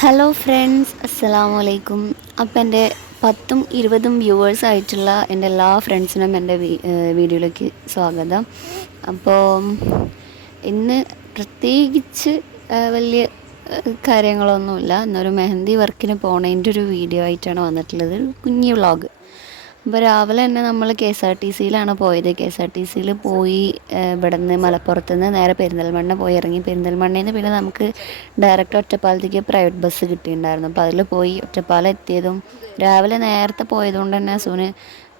Hello friends അസ്സലാമു അലൈക്കും അപ്പം എന്റെ പത്തും ഇരുപതും വ്യൂവേഴ്സ് ആയിട്ടുള്ള എന്റെ എല്ലാ ഫ്രണ്ട്സിനും എന്റെ വീഡിയോയിലേക്ക് സ്വാഗതം. അപ്പോൾ ഇന്ന് പ്രത്യേകിച്ച് വലിയ കാര്യങ്ങളൊന്നുമില്ല. എന്നൊരു മെഹന്തി വർക്കിന് പോണതിന്റെ ഒരു വീഡിയോ ആയിട്ടാണ് വന്നിട്ടുള്ളത്. കുഞ്ഞു വ്ളോഗ് അപ്പോൾ രാവിലെ തന്നെ നമ്മൾ കെ എസ് ആർ ടി സിയിലാണ് പോയത്. കെ എസ് ആർ ടി സിയിൽ പോയി ഇവിടെ നിന്ന് മലപ്പുറത്ത് നിന്ന് നേരെ പെരിന്തൽമണ്ണ പോയി. ഇറങ്ങി പെരിന്തൽമണ്ണയിൽ നിന്ന് പിന്നെ നമുക്ക് ഡയറക്റ്റ് ഒറ്റപ്പാലത്തേക്ക് പ്രൈവറ്റ് ബസ് കിട്ടിയിട്ടുണ്ടായിരുന്നു. അപ്പോൾ അതിൽ പോയി ഒറ്റപ്പാലം എത്തിയതും രാവിലെ നേരത്തെ പോയതുകൊണ്ട് തന്നെ അസൂന്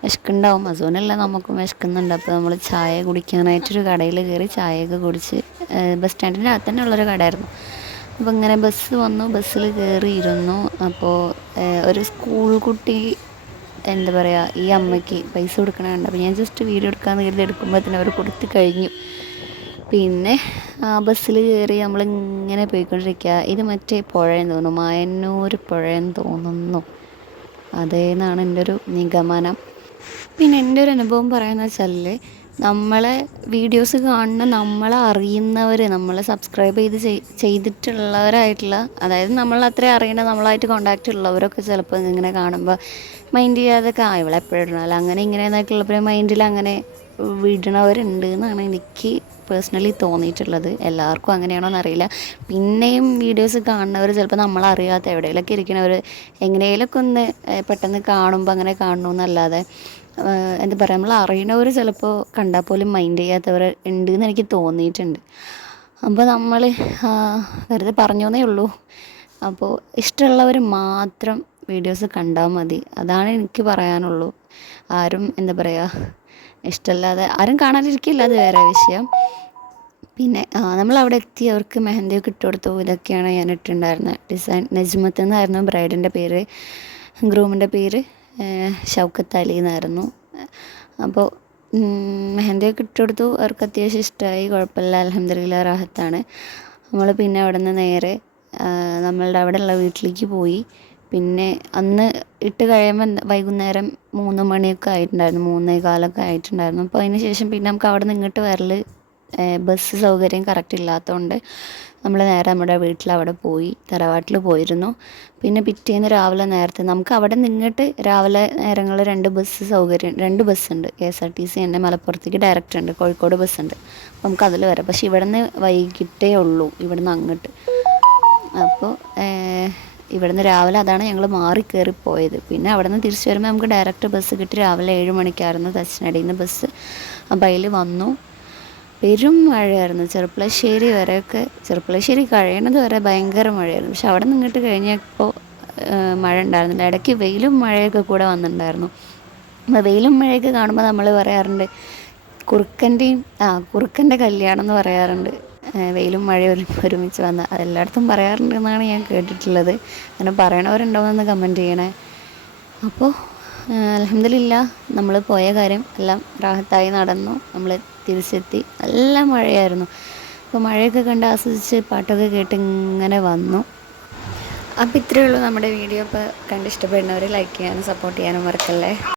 വിശക്കുണ്ടാവും. അസൂനല്ല നമുക്കും വിശക്കുന്നുണ്ട്. അപ്പോൾ നമ്മൾ ചായ കുടിക്കാനായിട്ടൊരു കടയിൽ കയറി ചായയൊക്കെ കുടിച്ച് ബസ് സ്റ്റാൻഡിന്റെ അകത്ത് തന്നെ ഉള്ളൊരു കടയായിരുന്നു. അപ്പോൾ ഇങ്ങനെ ബസ് വന്നു. ബസ്സിൽ കയറി ഇരുന്നു അപ്പോൾ ഒരു സ്കൂൾ കുട്ടി എന്താ പറയുക ഈ അമ്മയ്ക്ക് പൈസ കൊടുക്കണ കണ്ട അപ്പോൾ ഞാൻ ജസ്റ്റ് വീഡിയോ എടുക്കാമെന്ന് കരുതി എടുക്കുമ്പോൾ തന്നെ അവർ കൊടുത്ത് കഴിഞ്ഞു. പിന്നെ ആ ബസ്സിൽ കയറി നമ്മളിങ്ങനെ പോയിക്കൊണ്ടിരിക്കുക ഇത് മറ്റേ പുഴയെന്ന് തോന്നുന്നു മായന്നൂർ പുഴയെന്ന് തോന്നുന്നു. അതേന്നാണ് എന്റെ ഒരു നിഗമനം. പിന്നെ എന്റെ ഒരു അനുഭവം പറയുന്നത് വെച്ചാൽ നമ്മളെ വീഡിയോസ് കാണുന്ന നമ്മളെ അറിയുന്നവർ നമ്മളെ സബ്സ്ക്രൈബ് ചെയ്ത് ചെയ്തിട്ടുള്ളവരായിട്ടുള്ള അതായത് നമ്മൾ അത്രയും അറിയണ നമ്മളായിട്ട് കോണ്ടാക്റ്റ് ഉള്ളവരൊക്കെ ചിലപ്പോൾ ഇങ്ങനെ കാണുമ്പോൾ മൈൻഡ് ചെയ്യാതൊക്കെ ആ ഇവിടെ എപ്പോഴും അങ്ങനെ ഇങ്ങനെ എന്നൊക്കെയുള്ളപ്പോൾ മൈൻഡിൽ അങ്ങനെ വിടണവരുണ്ട് എന്നാണ് എനിക്ക് പേഴ്സണലി തോന്നിയിട്ടുള്ളത്. എല്ലാവർക്കും അങ്ങനെയാണോ എന്നറിയില്ല. പിന്നെയും വീഡിയോസ് കാണുന്നവർ ചിലപ്പോൾ നമ്മളറിയാത്ത എവിടെയെങ്കിലൊക്കെ ഇരിക്കണവർ എങ്ങനെയൊക്കെ ഒന്ന് പെട്ടെന്ന് കാണുമ്പോൾ അങ്ങനെ കാണണമെന്നല്ലാതെ എന്താ പറയുക നമ്മൾ അറിയണവർ ചിലപ്പോൾ കണ്ടാൽ പോലും മൈൻഡ് ചെയ്യാത്തവർ ഉണ്ട് എന്ന് എനിക്ക് തോന്നിയിട്ടുണ്ട്. അപ്പോൾ നമ്മൾ വെറുതെ പറഞ്ഞോന്നേ ഉള്ളൂ. അപ്പോൾ ഇഷ്ടമുള്ളവർ മാത്രം വീഡിയോസ് കണ്ടാൽ മതി. അതാണ് എനിക്ക് പറയാനുള്ളൂ. ആരും എന്താ പറയുക ഇഷ്ടമല്ലാതെ ആരും കാണാതിരിക്കില്ല അത് വേറെ വിഷയം. പിന്നെ നമ്മൾ അവിടെ എത്തി അവർക്ക് മെഹന്തിയൊക്കെ ഇട്ട് കൊടുത്തു. ഇതൊക്കെയാണ് ഞാൻ ഇട്ടിട്ടുണ്ടായിരുന്നത് ഡിസൈൻ നജ്മത്ത് എന്നായിരുന്നു ബ്രൈഡിന്റെ പേര് ഗ്രൂമിന്റെ പേര്. ഷൗക്കത്ത് അലി എന്നായിരുന്നു അപ്പോൾ മെഹന്തിയൊക്കെ ഇട്ട് കൊടുത്തു അവർക്ക് അത്യാവശ്യം ഇഷ്ടമായി കുഴപ്പമില്ല. അലഹമ്മദില്ല റാഹത്താണ്. നമ്മൾ പിന്നെ അവിടെ നിന്ന് നേരെ നമ്മളുടെ അവിടെയുള്ള വീട്ടിലേക്ക് പോയി. പിന്നെ അന്ന് ഇട്ട് കഴിയുമ്പോൾ വൈകുന്നേരം മൂന്ന് മണിയൊക്കെ ആയിട്ടുണ്ടായിരുന്നു. മൂന്നേ കാലൊക്കെ ആയിട്ടുണ്ടായിരുന്നു. അപ്പോൾ അതിന് ശേഷം പിന്നെ നമുക്ക് അവിടെ നിന്ന് ഇങ്ങോട്ട് വരൽ ബസ് സൗകര്യം കറക്റ്റ് ഇല്ലാത്തതുകൊണ്ട് നമ്മൾ നേരെ നമ്മുടെ വീട്ടിൽ അവിടെ പോയി തറവാട്ടിൽ പോയിരുന്നു. പിന്നെ പിറ്റേന്ന് രാവിലെ നേരത്തെ നമുക്ക് അവിടെ നിന്നിട്ട് രാവിലെ നേരങ്ങളിൽ രണ്ട് ബസ് സൗകര്യം രണ്ട് ബസ്സുണ്ട് K S R T C തന്നെ മലപ്പുറത്തേക്ക് ഡയറക്റ്റ് ഉണ്ട്. കോഴിക്കോട് ബസ് ഉണ്ട്. അപ്പോൾ നമുക്ക് അതിൽ വരാം. പക്ഷേ ഇവിടെ നിന്ന് വൈകിട്ടേ ഉള്ളൂ ഇവിടെ നിന്ന് അങ്ങോട്ട് അപ്പോൾ ഇവിടുന്ന് രാവിലെ അതാണ് ഞങ്ങൾ മാറി കയറി പോയത്. പിന്നെ അവിടെ നിന്ന് തിരിച്ചു വരുമ്പോൾ നമുക്ക് ഡയറക്റ്റ് ബസ് കിട്ടി രാവിലെ ഏഴ് മണിക്കായിരുന്നു തച്ചനടിയിൽ നിന്ന് ബസ് അപ്പോൾ അതിൽ വന്നു. പെരും മഴയായിരുന്നു. ചെറുപ്പളശ്ശേരി വരെയൊക്കെ ചെറുപ്പളശ്ശേരി കഴിയണത് വരെ ഭയങ്കര മഴയായിരുന്നു. പക്ഷെ അവിടെ നിന്ന് ഇങ്ങോട്ട് കഴിഞ്ഞപ്പോൾ മഴ ഉണ്ടായിരുന്നില്ല. ഇടയ്ക്ക് വെയിലും മഴയൊക്കെ കൂടെ വന്നിട്ടുണ്ടായിരുന്നു. അപ്പോൾ വെയിലും മഴയൊക്കെ കാണുമ്പോൾ നമ്മൾ പറയാറുണ്ട് കുറുക്കന്റെയും ആ കുറുക്കന്റെ കല്യാണം എന്ന് പറയാറുണ്ട്. വെയിലും മഴയും ഒരു ഒരുമിച്ച് വന്ന. അതെല്ലായിടത്തും പറയാറുണ്ട് എന്നാണ് ഞാൻ കേട്ടിട്ടുള്ളത്. അങ്ങനെ പറയണവരുണ്ടോയെന്ന് കമന്റ് ചെയ്യണേ. അപ്പോൾ അലഹമില്ല നമ്മൾ പോയ കാര്യം എല്ലാം റാഹത്തായി നടന്നു. നമ്മൾ തിരിച്ചെത്തി. നല്ല മഴയായിരുന്നു. അപ്പോൾ മഴയൊക്കെ കണ്ട് ആസ്വദിച്ച് പാട്ടൊക്കെ കേട്ട് ഇങ്ങനെ വന്നു. അപ്പോൾ ഇത്രയേ ഉള്ളൂ നമ്മുടെ വീഡിയോ. ഇപ്പോൾ കണ്ട് ഇഷ്ടപ്പെടുന്നവർ ലൈക്ക് ചെയ്യാനും സപ്പോർട്ട് ചെയ്യാനും മറക്കല്ലേ?